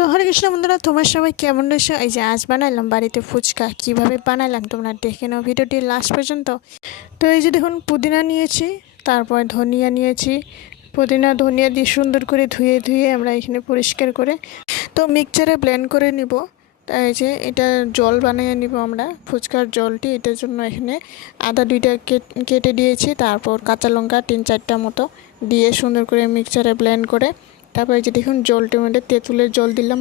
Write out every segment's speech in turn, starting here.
তো হরে কৃষ্ণ বন্ধুরা, তোমার সবাই কেমন রয়েছে? এই যে আজ বানাইলাম বাড়িতে ফুচকা। কিভাবে বানাইলাম তোমরা দেখে নাও ভিডিওটি লাস্ট পর্যন্ত। তো এই যে দেখুন, পুদিনা নিয়েছি, তারপর ধনিয়া নিয়েছি। পুদিনা ধনিয়া দিয়ে সুন্দর করে ধুয়ে ধুয়ে আমরা এখানে পরিষ্কার করে তো মিক্সচারে ব্লেন্ড করে নিব। তাই এই যে এটা জল বানিয়ে নিব আমরা, ফুচকার জলটি। এটার জন্য এখানে আদা দুইটা কেটে দিয়েছি, তারপর কাঁচা লঙ্কা 3-4টা মতো দিয়ে সুন্দর করে মিক্সচারে ব্লেন্ড করে তারপরে যে দেখুন জলটির মধ্যে তেঁতুলের জল দিলাম,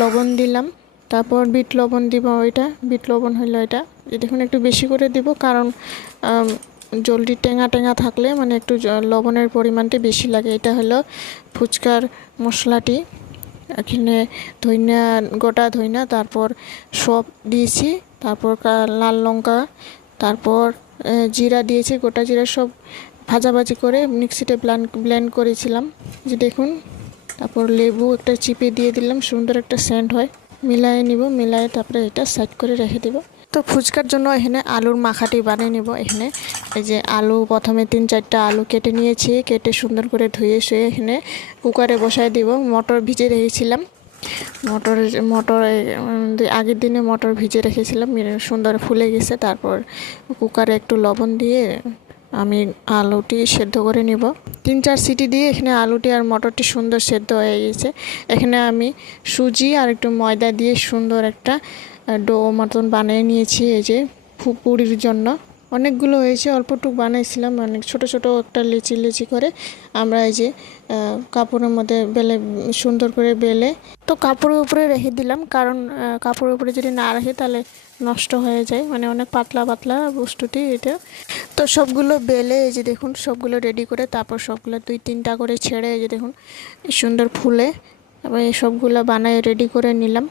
লবণ দিলাম, তারপর বিট লবণ দিব। ওইটা বিট লবণ হইলো এটা, যে দেখুন একটু বেশি করে দিব, কারণ জলটি টেঙা টেঙা থাকলে মানে একটু লবণের পরিমাণটি বেশি লাগে। এটা হলো ফুচকার মশলাটি। এখানে ধইনা, গোটা ধইনা, তারপর সব দিয়েছি, তারপর লাল লঙ্কা, তারপর জিরা দিয়েছি, গোটা জিরা সব ভাজাভাজি করে মিক্সিতে ব্লেন্ড করেছিলাম, যে দেখুন। তারপর লেবু একটা চিপে দিয়ে দিলাম, সুন্দর একটা সেন্ট হয়। মিলাই নিব, মিলাই তারপরে এটা সাইড করে রেখে দেব। তো ফুচকার জন্য এখানে আলুর মাখাটি বানিয়ে নিব। এখানে এই যে আলু প্রথমে 3-4টা আলু কেটে নিয়েছি, কেটে সুন্দর করে ধুয়ে শুয়ে এখানে কুকারে বসায় দিব। মটর ভিজে রেখেছিলাম, মটর আগের দিনে মটর ভিজে রেখেছিলাম, সুন্দর ফুলে গেছে। তারপর কুকারে একটু লবণ দিয়ে আমি আলুটি সেদ্ধ করে নিব। 3-4 সিটি দিয়ে এখানে আলুটি আর মটরটি সুন্দর সেদ্ধ হয়ে গেছে। এখানে আমি সুজি আর একটু ময়দা দিয়ে সুন্দর একটা ডো মতন বানিয়ে নিয়েছি। এই যে পুরির জন্য অনেকগুলো হয়েছে, অল্পটুকু বানাইছিলাম, অনেক ছোট ছোট একটা লেচি লেচি করে আমরা এই যে কাপড়ের মধ্যে বেলে সুন্দর করে বেলে তো কাপড়ের উপরে রেখে দিলাম, কারণ কাপড়ের উপরে যদি না রাখি তাহলে নষ্ট হয়ে যায়, মানে অনেক পাতলা পাতলা বস্তুটি এটা। তো সবগুলো বেলে এই যে দেখুন সবগুলো রেডি করে তারপর সবগুলো 2-3টা করে ছেড়ে এই যে দেখুন সুন্দর ফুলে, তারপর এই সবগুলো বানায় রেডি করে নিলাম।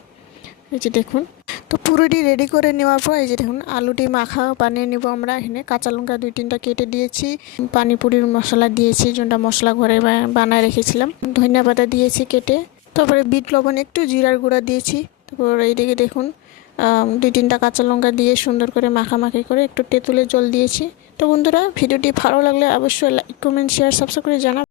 এই যে দেখুন, তো পুরোটি রেডি করে নেওয়ার পর এই যে দেখুন আলুটি মাখা বানিয়ে নেব আমরা। এখানে কাঁচা লঙ্কা 2-3টা কেটে দিয়েছি, পানিপুরির মশলা দিয়েছি, যেটা মশলা ঘরে বানায় রেখেছিলাম, ধনিয়া পাতা দিয়েছি কেটে, তারপরে বিট লবণ, একটু জিরার গুঁড়া দিয়েছি। তারপর এইদিকে দেখুন 2-3টা কাঁচা লঙ্কা দিয়ে সুন্দর করে মাখামাখি করে একটু তেঁতুলের জল দিয়েছি। তো বন্ধুরা, ভিডিওটি ভালো লাগলে অবশ্যই লাইক, কমেন্ট, শেয়ার, সাবস্ক্রাইব করে জানাবেন।